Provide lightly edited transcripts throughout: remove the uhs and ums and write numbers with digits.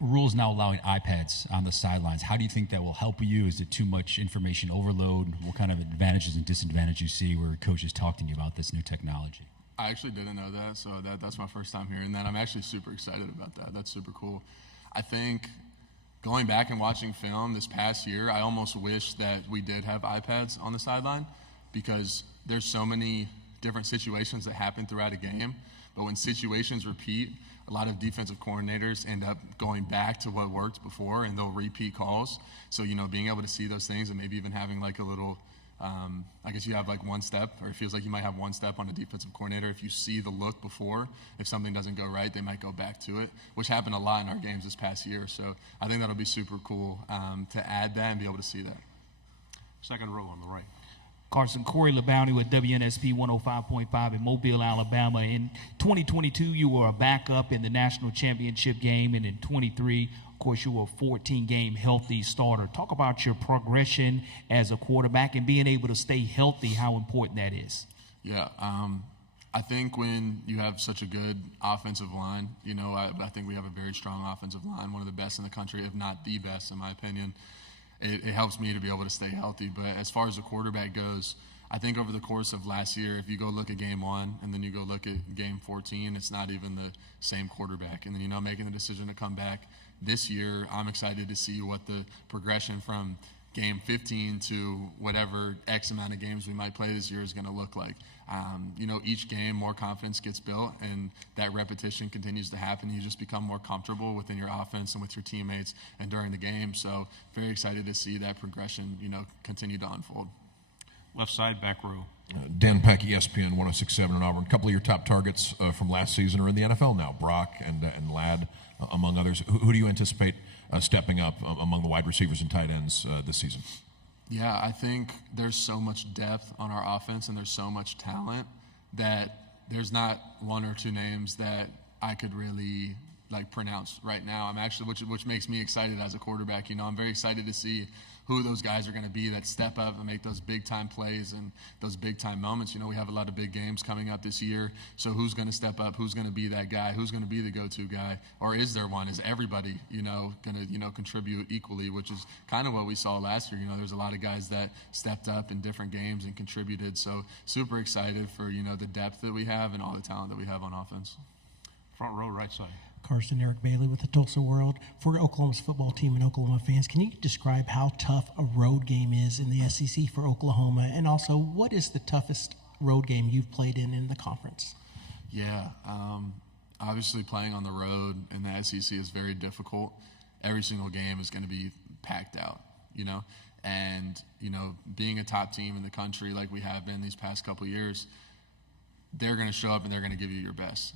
rules now allowing iPads on the sidelines. How do you think that will help you? Is it too much information overload? What kind of advantages and disadvantages you see where coaches talking to you about this new technology? I actually didn't know that, so that's my first time hearing that. I'm actually super excited about that. That's super cool. I think going back and watching film this past year, I almost wish that we did have iPads on the sideline because there's so many different situations that happen throughout a game. But when situations repeat, a lot of defensive coordinators end up going back to what worked before, and they'll repeat calls. So, being able to see those things and maybe even having like a little I guess you have like one step, or it feels like you might have one step on a defensive coordinator. If you see the look before, if something doesn't go right, they might go back to it, which happened a lot in our games this past year. So I think that'll be super cool to add that and be able to see that. Second row on the right. Carson, Corey LeBounty with WNSP 105.5 in Mobile, Alabama. In 2022, you were a backup in the national championship game, and in 23, of course, you were a 14-game healthy starter. Talk about your progression as a quarterback and being able to stay healthy, how important that is. Yeah, I think when you have such a good offensive line, I think we have a very strong offensive line, one of the best in the country, if not the best, in my opinion. It helps me to be able to stay healthy. But as far as the quarterback goes, I think over the course of last year, if you go look at game 1 and then you go look at game 14, it's not even the same quarterback. And then, making the decision to come back this year, I'm excited to see what the progression from game 15 to whatever X amount of games we might play this year is going to look like. Each game, more confidence gets built, and that repetition continues to happen. You just become more comfortable within your offense and with your teammates and during the game. So very excited to see that progression, continue to unfold. Left side, back row. Dan Peck, ESPN 106.7 in Auburn. A couple of your top targets from last season are in the NFL now, Brock and Ladd, among others. Who do you anticipate stepping up among the wide receivers and tight ends this season? Yeah, I think there's so much depth on our offense and there's so much talent that there's not one or two names that I could really pronounce right now. I'm actually, which makes me excited as a quarterback. I'm very excited to see who those guys are going to be that step up and make those big-time plays and those big-time moments. We have a lot of big games coming up this year, so who's going to step up? Who's going to be that guy? Who's going to be the go-to guy? Or is there one? Is everybody, going to, contribute equally, which is kind of what we saw last year. There's a lot of guys that stepped up in different games and contributed, so super excited for, the depth that we have and all the talent that we have on offense. Front row, right side. Carson, Eric Bailey with the Tulsa World. For Oklahoma's football team and Oklahoma fans, can you describe how tough a road game is in the SEC for Oklahoma? And also, what is the toughest road game you've played in the conference? Yeah, obviously playing on the road in the SEC is very difficult. Every single game is going to be packed out, And, being a top team in the country like we have been these past couple of years, they're going to show up and they're going to give you your best,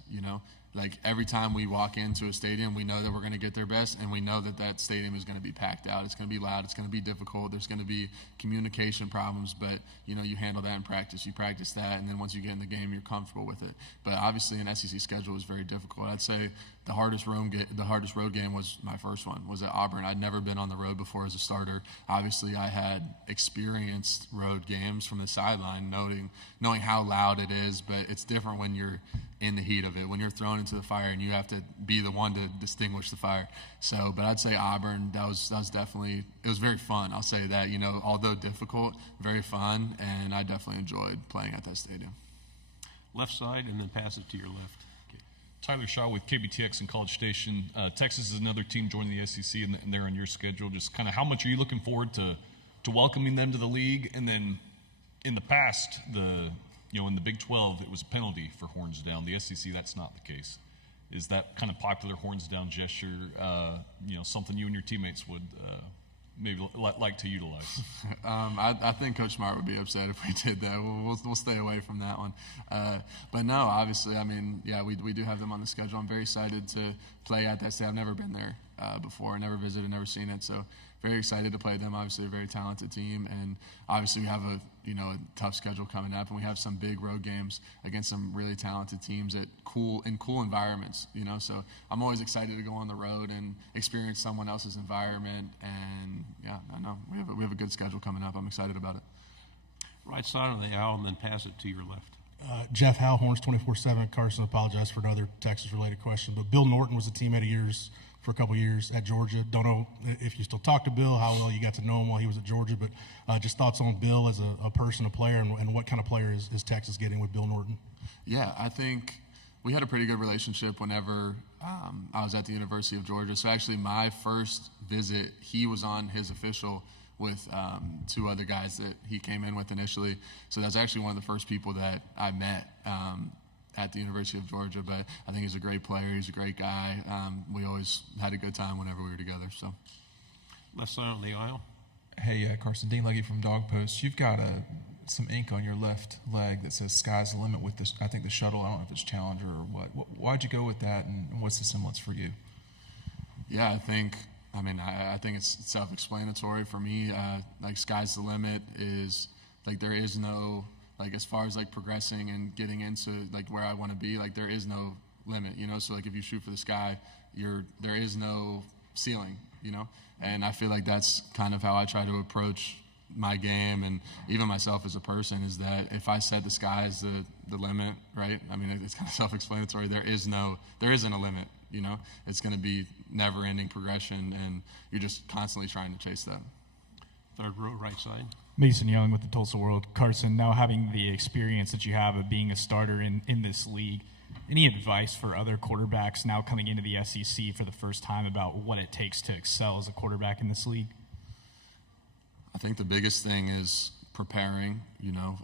Every time we walk into a stadium, we know that we're going to get their best, and we know that that stadium is going to be packed out. It's going to be loud. It's going to be difficult. There's going to be communication problems, but, you handle that in practice. You practice that, and then once you get in the game, you're comfortable with it. But obviously an SEC schedule is very difficult. I'd say the hardest road game was my first one, was at Auburn. I'd never been on the road before as a starter. Obviously, I had experienced road games from the sideline, knowing how loud it is, but it's different when you're in the heat of it, when you're thrown into the fire and you have to be the one to distinguish the fire. So, but I'd say Auburn, that was definitely, it was very fun. I'll say that, although difficult, very fun, and I definitely enjoyed playing at that stadium. Left side, and then pass it to your left. Tyler Shaw with KBTX and College Station. Texas is another team joining the SEC, and they're on your schedule. Just kind of how much are you looking forward to welcoming them to the league? And then in the past, in the Big 12, it was a penalty for horns down. The SEC, that's not the case. Is that kind of popular horns down gesture, something you and your teammates would maybe like to utilize? I think Coach Smart would be upset if we did that. We'll stay away from that one. But no, obviously, we do have them on the schedule. I'm very excited to play at that state. I've never been there before. I never visited, never seen it. So very excited to play them. Obviously, a very talented team. And obviously, we have a tough schedule coming up. And we have some big road games against some really talented teams in cool environments, So I'm always excited to go on the road and experience someone else's environment. And, yeah, I know. We have a good schedule coming up. I'm excited about it. Right side of the aisle, and then pass it to your left. Jeff Halhorns, 24/7. Carson, apologize for another Texas-related question, but Bill Norton was a teammate of yours for a couple years at Georgia. Don't know if you still talk to Bill, how well you got to know him while he was at Georgia, but just thoughts on Bill as a person, a player, and what kind of player is Texas getting with Bill Norton? Yeah, I think we had a pretty good relationship whenever I was at the University of Georgia. So actually my first visit, he was on his official with two other guys that he came in with initially. So that's actually one of the first people that I met at the University of Georgia. But I think he's a great player. He's a great guy. We always had a good time whenever we were together. So Left side on the aisle. Hey, Carson, Dean Legge from Dawg Post. You've got some ink on your left leg that says "Sky's the limit" with this. I think the shuttle. I don't know if it's Challenger or what. Why'd you go with that, and what's the semblance for you? Yeah, I think it's self-explanatory for me. Like sky's the limit is like there is no like as far as like progressing and getting into like where I want to be. Like there is no limit, you know. So like if you shoot for the sky, there is no ceiling, you know. And I feel like that's kind of how I try to approach my game and even myself as a person, is that if I said the sky is the limit, right? I mean, it's kind of self-explanatory. There isn't a limit, you know. It's going to be never-ending progression, and you're just constantly trying to chase that. Third row, right side. Mason Young with the Tulsa World. Carson, now having the experience that you have of being a starter in this league, any advice for other quarterbacks now coming into the SEC for the first time about what it takes to excel as a quarterback in this league? I think the biggest thing is preparing, you know.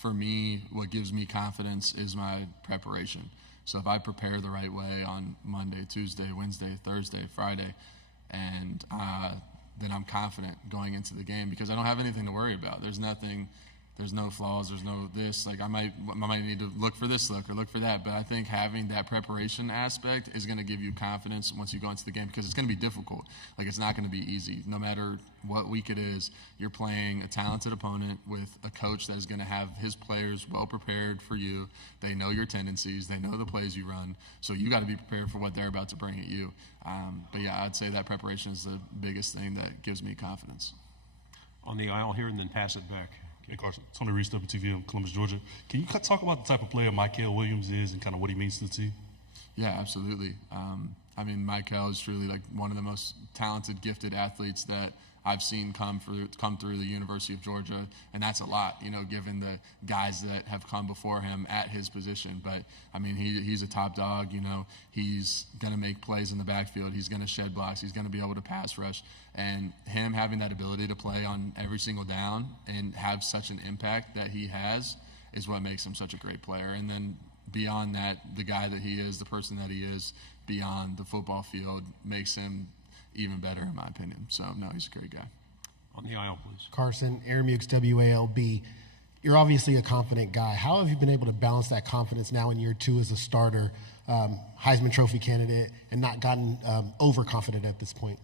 For me, what gives me confidence is my preparation. So if I prepare the right way on Monday, Tuesday, Wednesday, Thursday, Friday, and then I'm confident going into the game because I don't have anything to worry about. There's no flaws, there's no this. Like I might need to look for this look or look for that, but I think having that preparation aspect is going to give you confidence once you go into the game because it's going to be difficult. Like it's not going to be easy. No matter what week it is, you're playing a talented opponent with a coach that is going to have his players well prepared for you. They know your tendencies, they know the plays you run, so you got to be prepared for what they're about to bring at you. But yeah, I'd say that preparation is the biggest thing that gives me confidence. On the aisle here, and then pass it back. Hey, Carson. Tony Reese, WTVM, Columbus, Georgia. Can you talk about the type of player Mykel Williams is and kind of what he means to the team? Yeah, absolutely. I mean, Mykel is truly like one of the most talented, gifted athletes that I've seen come through the University of Georgia, and that's a lot, you know, given the guys that have come before him at his position. But I mean, he's a top dog. You know, he's going to make plays in the backfield. He's going to shed blocks. He's going to be able to pass rush. And him having that ability to play on every single down and have such an impact that he has is what makes him such a great player. And then beyond that, the guy that he is, the person that he is beyond the football field makes him even better, in my opinion. So, no, he's a great guy. On the aisle, please. Carson, Aaron Mukes, WALB. You're obviously a confident guy. How have you been able to balance that confidence now in year two as a starter, Heisman Trophy candidate, and not gotten overconfident at this point?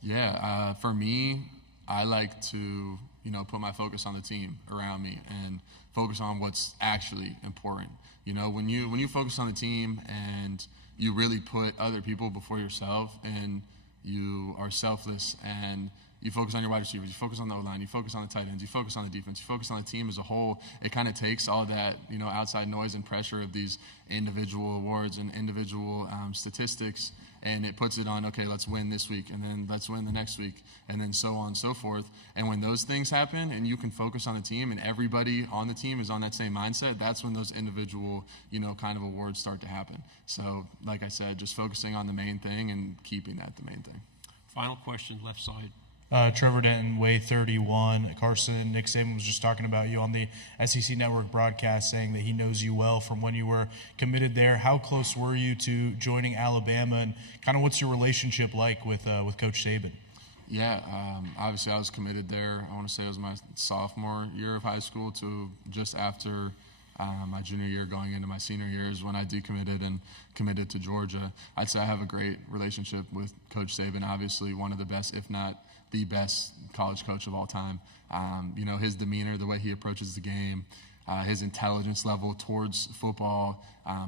Yeah, for me, I like to, you know, put my focus on the team around me and focus on what's actually important. You know, when you focus on the team and you really put other people before yourself and you are selfless and you focus on your wide receivers, you focus on the O-line, you focus on the tight ends, you focus on the defense, you focus on the team as a whole, it kind of takes all that, you know, outside noise and pressure of these individual awards and individual statistics, and it puts it on, okay, let's win this week, and then let's win the next week, and then so on and so forth. And when those things happen and you can focus on the team and everybody on the team is on that same mindset, that's when those individual, you know, kind of awards start to happen. So, like I said, just focusing on the main thing and keeping that the main thing. Final question, left side. Trevor Denton, Way 31. Carson, Nick Saban was just talking about you on the SEC Network broadcast, saying that he knows you well from when you were committed there. How close were you to joining Alabama, and kind of what's your relationship like with Coach Saban? Yeah, obviously I was committed there. I want to say it was my sophomore year of high school to just after my junior year going into my senior years when I decommitted and committed to Georgia. I'd say I have a great relationship with Coach Saban, obviously one of the best, if not the best college coach of all time. You know, his demeanor, the way he approaches the game, his intelligence level towards football,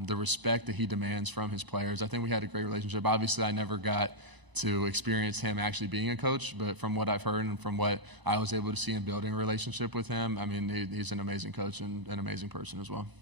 the respect that he demands from his players. I think we had a great relationship. Obviously, I never got to experience him actually being a coach, but from what I've heard and from what I was able to see in building a relationship with him, I mean, he's an amazing coach and an amazing person as well.